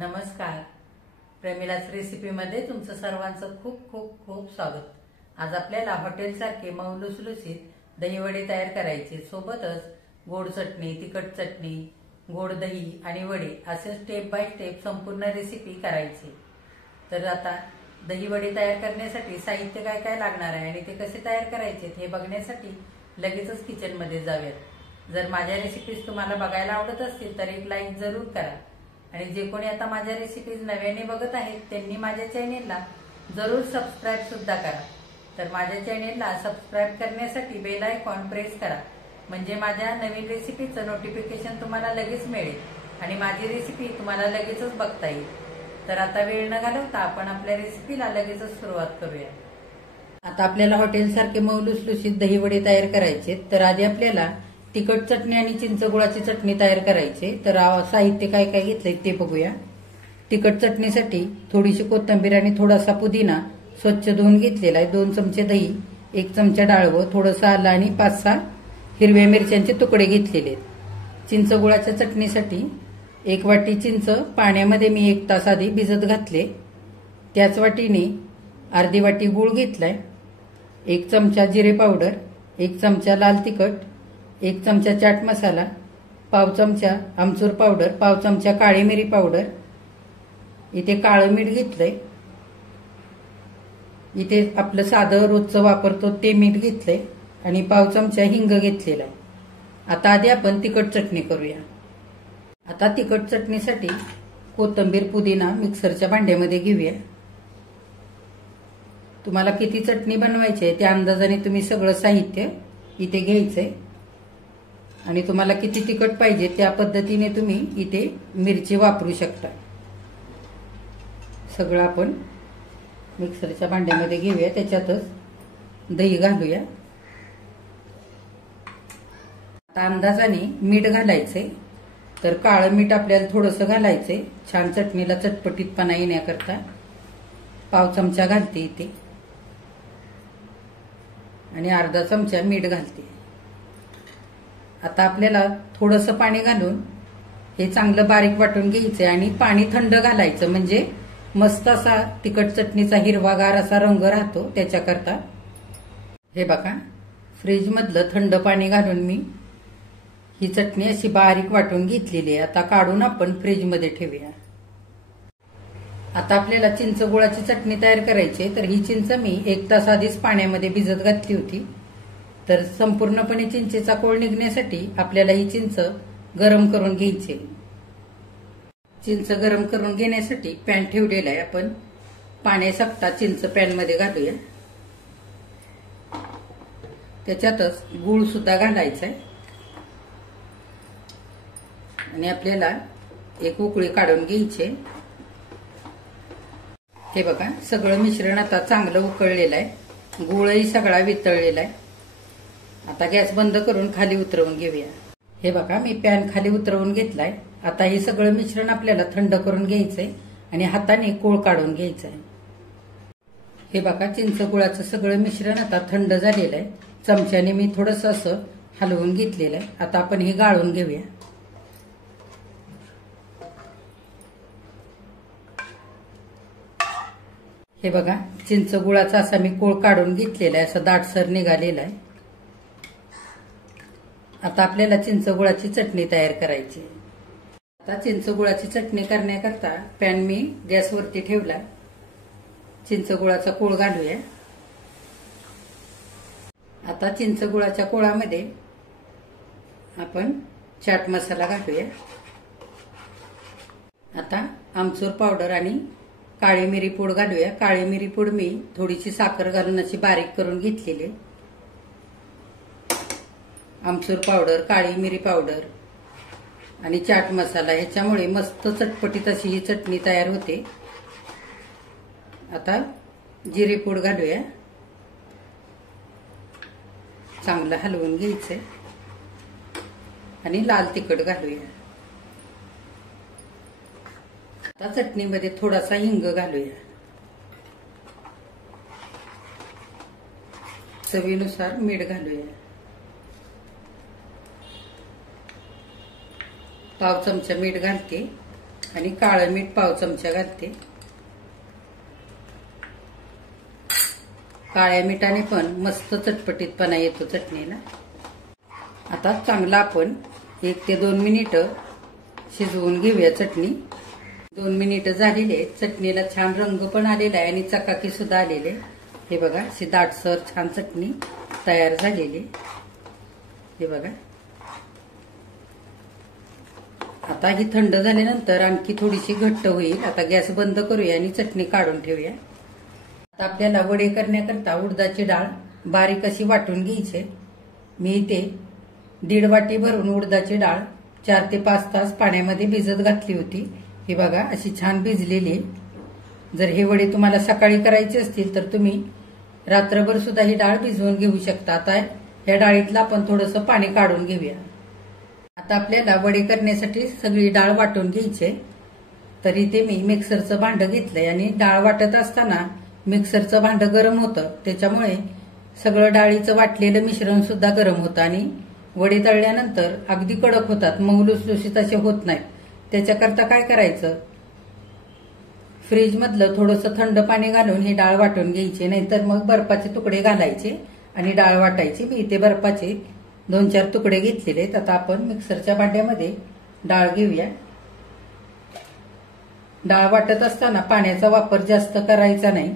नमस्कार. प्रेमिलाच रेसिपीमध्ये तुमचं सर्वांचं खूप खूप खूप स्वागत. आज आपल्याला हॉटेलसारखे मऊ लुसलुसीत दहीवडे तयार करायचे. सोबतच गोड चटणी, तिखट चटणी, गोड दही आणि वडे असे स्टेप बाय स्टेप संपूर्ण रेसिपी करायची. तर आता दहीवडे तयार करण्यासाठी साहित्य काय काय लागणार आहे आणि ते कसे तयार करायचे हे बघण्यासाठी लगेचच किचनमध्ये जाऊयात. जर माझ्या रेसिपीज तुम्हाला बघायला आवडत असतील तर एक लाईक जरूर करा आणि जे कोणी आता माझ्या रेसिपीज नव्याने बघत आहेत त्यांनी माझ्या चॅनेलला जरूर सबस्क्राईब सुद्धा करा. तर माझ्या चॅनेलला सबस्क्राईब करण्यासाठी बेल आयकॉन प्रेस करा, म्हणजे माझ्या नवीन रेसिपीचं नोटिफिकेशन तुम्हाला लगेच मिळेल आणि माझी रेसिपी तुम्हाला लगेचच बघता येईल. तर आता वेळ न घालवता आपण आपल्या रेसिपीला लगेचच सुरुवात करूया. आता आपल्याला हॉटेलसारखे मऊ लुसलुसीत दहीवडे तयार करायचे. तर आधी आपल्याला तिखट चटणी आणि चिंचगुळाची चटणी तयार करायची. तर साहित्य काय काय घेतलंय ते बघूया. तिखट चटणीसाठी थोडीशी कोथिंबीर आणि थोडासा पुदिना स्वच्छ धुवून घेतलेला आहे. 2 चमचे दही, 1 चमचा डाळवं, थोडंसं आलं आणि 5-6 हिरव्या मिरच्यांचे तुकडे घेतलेले आहेत. चिंचगुळाच्या चटणीसाठी 1 वाटी चिंच पाण्यामध्ये मी 1 तास आधी भिजत घातले. त्याच वाटीने अर्धी वाटी गूळ घेतलाय, 1 चमचा जिरे पावडर, 1 चमचा लाल तिखट, 1 चमचा चाट मसाला, पाव चमचा आमचूर पावडर, पाव चमचा काळी मिरी पावडर, इथे काळं मीठ घेतलंय, इथे आपलं साधं रोजचं वापरतो ते मीठ घेतलंय आणि पाव चमचा हिंग घेतलेला आहे. आता आधी आपण तिखट चटणी करूया. आता तिखट चटणीसाठी कोथिंबीर पुदिना मिक्सरच्या भांड्यामध्ये घेऊया. तुम्हाला किती चटणी बनवायची आहे त्या अंदाजाने तुम्ही सगळं साहित्य इथे घ्यायचंय आणि तुम्हाला किती तिखट पाहिजे त्या पद्धतीने तुम्ही इथे मिरची वापरू शकता. सगळं आपण मिक्सरच्या भांड्यामध्ये घेऊया. त्याच्यातच दही घालूया. आता अंदाजाने मीठ घालायचंय. तर काळं मीठ आपल्याला थोडंसं घालायचंय छान चटणीला चटपटीतपणा येण्याकरता. पाव चमचा घालते इथे आणि अर्धा चमचा मीठ घालते. आता आपल्याला थोडंसं पाणी घालून हे चांगलं बारीक वाटून घ्यायचंय आणि पाणी थंड घालायचं, म्हणजे मस्त असा तिखट चटणीचा हिरवागार असा रंग राहतो त्याच्याकरता. हे बघा, फ्रीज मधलं थंड पाणी घालून मी ही चटणी अशी बारीक वाटून घेतलेली आहे. आता काढून आपण फ्रीज मध्ये ठेवूया. आता आपल्याला चिंच गुळाची चटणी तयार करायची. तर ही चिंच मी 1 तास आधीच पाण्यामध्ये भिजत घातली होती. तर संपूर्णपणे चिंचेचा कोळ निघण्यासाठी आपल्याला ही चिंच गरम करून घ्यायची. चिंच गरम करून घेण्यासाठी पॅन ठेवलेला आहे. आपण पाण्यासकटा चिंच पॅन मध्ये घालूया. त्याच्यातच गूळ सुद्धा घालायचा आहे आणि आपल्याला एक उकळी काढून घ्यायची. हे बघा, सगळं मिश्रण आता चांगलं उकळलेलं आहे. गूळही सगळा वितळलेला आहे. आता गॅस बंद करून खाली उतरवून घेऊया. हे बघा, मी पॅन खाली उतरवून घेतलाय. आता हे सगळं मिश्रण आपल्याला थंड करून घ्यायचंय आणि हाताने कोळ काढून घ्यायचा आहे. हे बघा, चिंच गुळाचं सगळं मिश्रण आता थंड झालेलं आहे. चमच्याने मी थोडंसं असं हलवून घेतलेलं आहे. आता आपण हे गाळून घेऊया. हे बघा, चिंच गुळाचा असा मी कोळ काढून घेतलेला आहे. असं दाटसर निघालेला आहे. आता आपल्याला चिंच गुळाची चटणी तयार करायची. आता चिंच गुळाची चटणी करण्याकरता पॅन मी गॅसवरती ठेवला. चिंच गुळाचा कोळ घालूया. आता चिंच गुळाच्या कोळामध्ये आपण चाट मसाला घालूया. आता आमचूर पावडर आणि काळी मिरी पूड घालूया. काळी मिरी पूड मी थोडीशी साखर घालून अशी बारीक करून घेतलेली. आमचूर पावडर, काळी मिरी पावडर आणि चाट मसाला ह्याच्यामुळे मस्त चटपटीत अशी ही चटणी तयार होते. आता जिरे पूड घालूया. चांगलं हलवून घ्यायचंय आणि लाल तिखट घालूया. आता चटणीमध्ये थोडासा हिंग घालूया. चवीनुसार मीठ घालूया. पाव चमचा मीठ घालते आणि काळं मीठ पाव चमचा घालते. काळ्या मिठाने पण मस्त चटपटीतपणा येतो चटणीला. आता चांगला आपण 1 ते 2 मिनिटं शिजवून घेऊया चटणी. 2 मिनिटं झालेली आहे. चटणीला छान रंग पण आलेला आहे आणि चकाकी सुद्धा आलेली आहे. हे बघा, अशी दाटसर छान चटणी तयार झालेली. हे बघा. आता ही थंड झाल्यानंतर आणखी थोडीशी घट्ट होईल. आता गॅस बंद करूया आणि चटणी काढून ठेवूया. आता आपल्याला वडे करण्याकरता उडदाची डाळ बारीक अशी वाटून घ्यायची. मी इथे 1.5 वाटी भरून उडदाची डाळ 4 ते 5 तास पाण्यामध्ये भिजत घातली होती. हे बघा, अशी छान भिजलेली. जर हे वडे तुम्हाला सकाळी करायचे असतील तर तुम्ही रात्रभर सुद्धा ही डाळ भिजवून घेऊ शकता. आता या डाळीतलं आपण थोडंसं पाणी काढून घेऊया. आता आपल्याला वडे करण्यासाठी सगळी डाळ वाटून घ्यायची. तर इथे मी मिक्सरचं भांडं घेतलंय आणि डाळ वाटत असताना मिक्सरचं भांडं गरम होतं, त्याच्यामुळे सगळं डाळीचं वाटलेलं मिश्रण सुद्धा गरम होतं आणि वडे तळल्यानंतर अगदी कडक होतात, मऊ लुसलुशीत असे होत नाहीत. त्याच्याकरता काय करायचं, फ्रीज मधलं थोडंसं थंड पाणी घालून ही डाळ वाटून घ्यायची. नाहीतर मग बर्फाचे तुकडे घालायचे आणि डाळ वाटायची. मी इथे बर्फाचे 2-4 तुकडे घेतलेले आहेत. आता आपण मिक्सरच्या भांड्यामध्ये डाळ घेऊया. डाळ वाटत असताना पाण्याचा वापर जास्त करायचा नाही,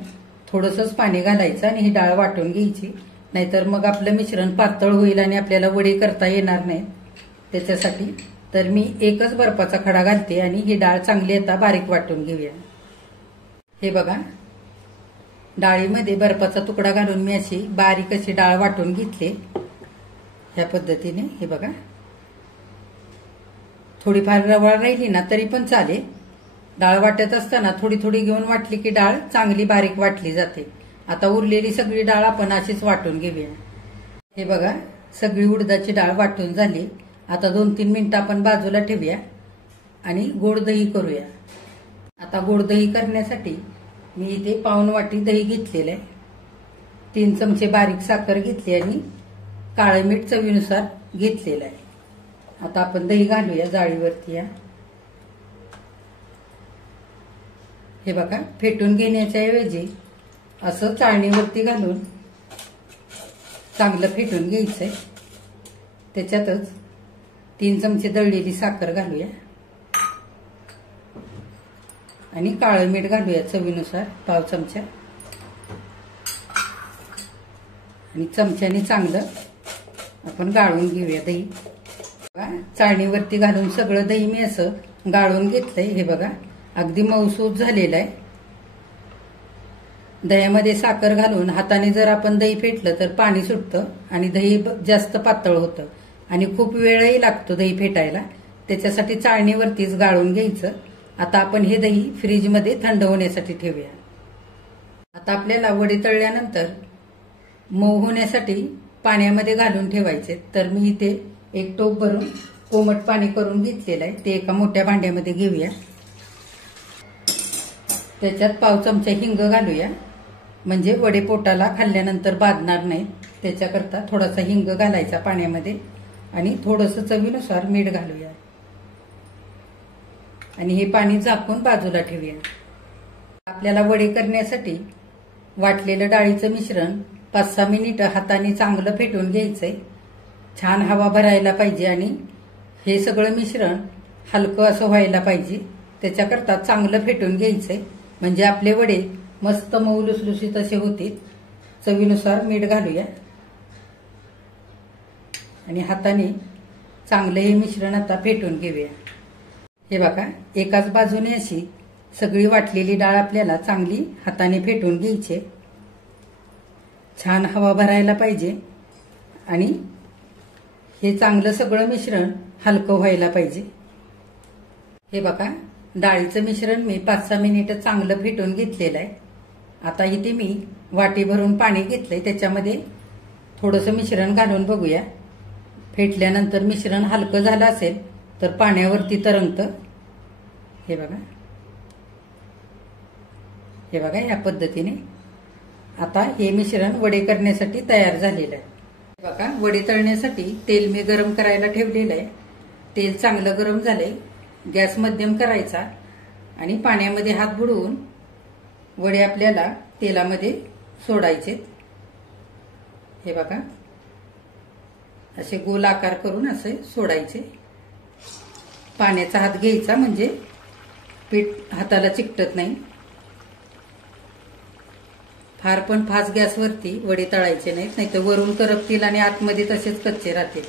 थोडंसंच पाणी घालायचं आणि ही डाळ वाटून घ्यायची. नाहीतर मग आपलं मिश्रण पातळ होईल आणि आपल्याला वडे करता येणार नाहीत. त्याच्यासाठी तर मी एकच बर्फाचा खडा घालते आणि ही डाळ चांगली आता बारीक वाटून घेऊया. हे बघा, डाळीमध्ये बर्फाचा तुकडा घालून मी अशी बारीक अशी डाळ वाटून घेतली. ह्या पद्धतीने हे बघा, थोडीफार रवाळ राहिली ना तरी पण चालेल. डाळ वाटत असताना थोडी थोडी घेऊन वाटली की डाळ चांगली बारीक वाटली जाते. आता उरलेली सगळी डाळ आपण अशीच वाटून घेऊया. हे बघा, सगळी उडदाची डाळ वाटून झाली. आता 2-3 मिनिटं आपण बाजूला ठेवूया आणि गोड दही करूया. आता गोड दही करण्यासाठी मी इथे पाऊण वाटी दही घेतलेलं आहे. 3 चमचे बारीक साखर घेतली आणि काळं मीठ चवीनुसार घेतलेलं आहे. आता आपण दही घालूया जाळीवरती. हे बघा, फेटून घेण्याच्या ऐवजी असं चाळणीवरती घालून चांगलं फेटून घ्यायचंय. त्याच्यातच 3 चमचे दळलेली साखर घालूया आणि काळं मीठ घालूया चवीनुसार पाव चमचा. आणि चमच्याने चांगलं आपण गाळून घेऊया दही. चाळणीवरती घालून सगळं दही मी असं गाळून घेतलंय. हे बघा, अगदी मऊसूत झालेलं आहे. दह्यामध्ये साखर घालून हाताने जर आपण दही फेटलं तर पाणी सुटतं आणि दही जास्त पातळ होतं आणि खूप वेळही लागतो दही फेटायला. त्याच्यासाठी चाळणीवरतीच गाळून घ्यायचं. आता आपण हे दही फ्रीजमध्ये थंड होण्यासाठी ठेवूया. आता आपल्याला वडे तळल्यानंतर मऊ होण्यासाठी पाण्यामध्ये घालून ठेवायचे. तर मी इथे 1 टोप भरून कोमट पाणी करून घेतलेलं आहे. ते एका मोठ्या भांड्यामध्ये घेऊया. त्याच्यात पाव चमचा हिंग घालूया, म्हणजे वडे पोटाला खाल्ल्यानंतर बाधणार नाही. त्याच्याकरता थोडासा हिंग घालायचा पाण्यामध्ये आणि थोडंसं चवीनुसार मीठ घालूया आणि हे पाणी झाकून बाजूला ठेवूया. आपल्याला वडे करण्यासाठी वाटलेलं डाळीचं मिश्रण 5-6 मिनिटं हाताने चांगलं फेटून घ्यायचंय. छान हवा भरायला पाहिजे आणि हे सगळं मिश्रण हलकं असं व्हायला पाहिजे. त्याच्याकरता चांगलं फेटून घ्यायचंय, म्हणजे आपले वडे मस्त मऊ लुसलुशीत असे होतील. चवीनुसार मीठ घालूया आणि हाताने चांगलं हे मिश्रण आता फेटून घेऊया. हे बघा, एकाच बाजूने अशी सगळी वाटलेली डाळ आपल्याला चांगली हाताने फेटून घ्यायची. छान हवा भरायला पाहिजे आणि हे चांगलं सगळं मिश्रण हलकं व्हायला पाहिजे. हे बघा, डाळीचं मिश्रण मी 5-6 मिनिटं चांगलं फेटून घेतलेलं आहे. आता इथे मी वाटी भरून पाणी घेतलंय, त्याच्यामध्ये थोडंसं मिश्रण घालून बघूया. फेटल्यानंतर मिश्रण हलकं झालं असेल तर पाण्यावरती तरंगतं. हे बघा, हे बघा, या पद्धतीने आता हे मिश्रण वडे करण्यासाठी तयार झालेलं आहे. बघा, वडे तळण्यासाठी तेल मी गरम करायला ठेवलेलं आहे. तेल चांगलं गरम झालंय. गॅस मध्यम करायचा आणि पाण्यामध्ये हात बुडवून वडे आपल्याला तेलामध्ये सोडायचे। हे बघा, असे गोल आकार करून असे सोडायचे। पाण्याचा हात घ्यायचा म्हणजे पीठ हाताला चिकटत नाही। फार पण फास्ट गॅसवरती वडे तळायचे नाहीत, नाहीतर वरून करपतील आणि आतमध्ये तसेच कच्चे राहतील।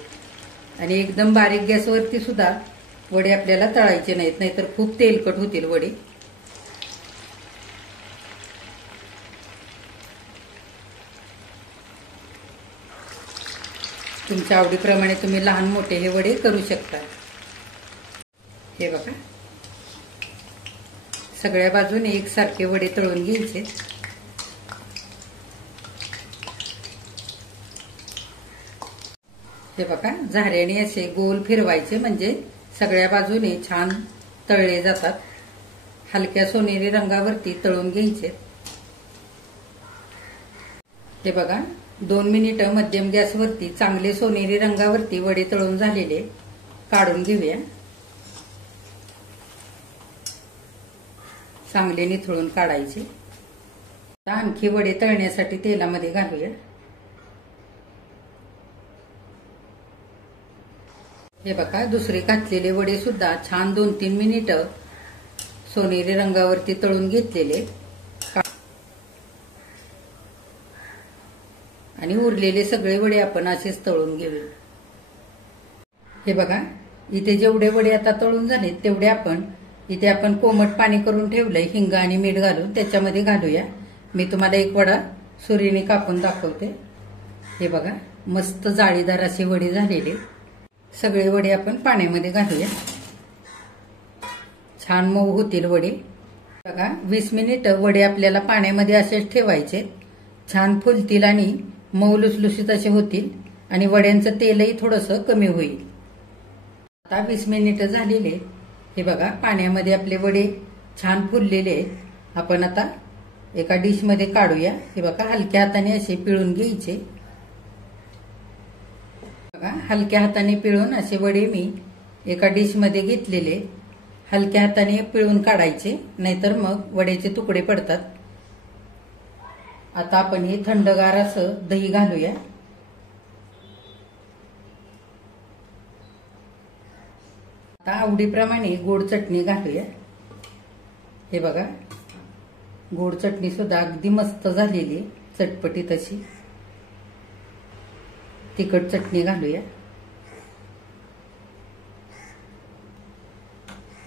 आणि एकदम बारीक गॅसवरती सुद्धा वडे आपल्याला तळायचे नाहीत, नाहीतर खूप तेलकट होतील वडे। तुमच्या आवडीप्रमाणे तुम्ही लहान मोठे हे वडे करू शकता। हे बघा, सगळ्या बाजूने एकसारखे वडे तळून घ्यायचे। हे बघा, झाऱ्याने असे गोल फिरवायचे म्हणजे सगळ्या बाजूने छान तळले जातात। हलक्या सोनेरी रंगावरती तळून घ्यायचे। हे बघा, 2 मिनिटं मध्यम गॅसवरती चांगले सोनेरी रंगावरती वडे तळून झालेले काढून घेऊया। चांगले निथळून काढायचे। आता आणखी वडे तळण्यासाठी तेलामध्ये घालूया। हे बघा, दुसरे घातलेले वडे सुद्धा छान 2-3 मिनिटं सोनेरी रंगावरती तळून घेतलेले आणि उरलेले सगळे वडे आपण असेच तळून घेऊया। हे बघा, इथे जेवढे वडे आता तळून झालेत तेवढे इथे आपण कोमट पाणी करून ठेवलंय हिंग आणि मीठ घालून, त्याच्यामध्ये घालूया। मी तुम्हाला एक वडा सुरीने कापून दाखवते। हे बघा, मस्त जाळीदार असे वडे झालेले सगळे वडे आपण पाण्यामध्ये घालूया। छान मऊ होतील वडे। बघा, 20 मिनिटं वडे आपल्याला पाण्यामध्ये असेच ठेवायचे। छान फुलतील आणि मऊ लुसलुशीत असे होतील आणि वड्यांचं तेलही थोडंसं कमी होईल। आता 20 मिनिटं झालेले। हे बघा, पाण्यामध्ये आपले वडे छान फुललेले आहेत। आपण आता एका डिश मध्ये काढूया। हे बघा, हलक्या हाताने असे पिळून घ्यायचे। बघा, हलक्या हाताने पिळून असे वडे मी एका डिश मध्ये घेतलेले। हलक्या हाताने पिळून काढायचे, नाहीतर मग वड्याचे तुकडे पडतात। आता आपण हे थंडगार असं दही घालूया। आता आवडीप्रमाणे गोड चटणी घालूया। हे बघा, गोड चटणी सुद्धा अगदी मस्त झालेली, चटपटीत अशी। तिखट चटणी घालूया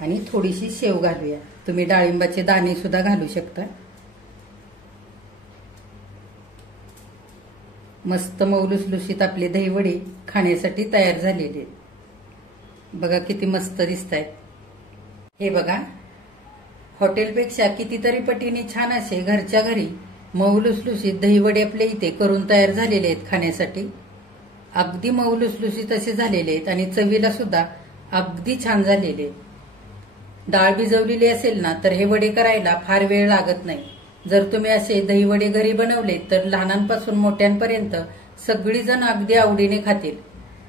आणि थोडीशी शेव घालूया। तुम्ही डाळिंबाचे दाणे सुद्धा घालू शकता। मस्त मऊ लुसलुशीत आपले दही वडे खाण्यासाठी तयार झालेले। बघा किती मस्त दिसतायत। हे बघा, हॉटेलपेक्षा कितीतरी पटीने छान असे घरच्या घरी मऊ लुसलुशीत दही वडे आपल्या इथे करून तयार झालेले आहेत खाण्यासाठी। अगदी मऊ लुसलुशीत असे झालेले आहेत आणि चवीला सुद्धा अगदी छान झालेले। डाळ भिजवलेली असेल ना तर हे वडे करायला फार वेळ लागत नाही। जर तुम्ही असे दही वडे घरी बनवले तर लहानांपासून मोठ्यांपर्यंत सगळीजण अगदी आवडीने खातील।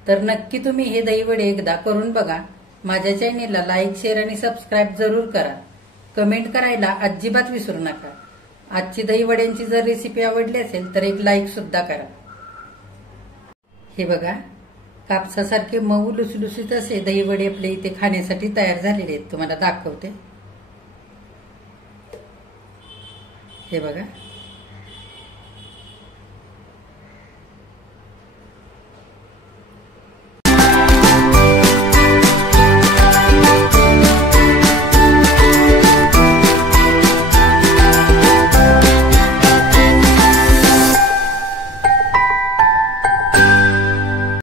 तर नक्की तुम्ही हे दही वडे एकदा करून बघा। माझ्या चॅनेलला लाईक, शेअर आणि सबस्क्राईब जरूर करा। कमेंट करायला अजिबात विसरू नका। आजची दही वड्यांची जर रेसिपी आवडली असेल तर एक लाईक सुद्धा करा। हे बघा, कापसासारखे मऊ लुसलुसीत असे दही वडे आपले इथे खाण्यासाठी तयार झालेले आहेत। तुम्हाला दाखवते। हे बघा,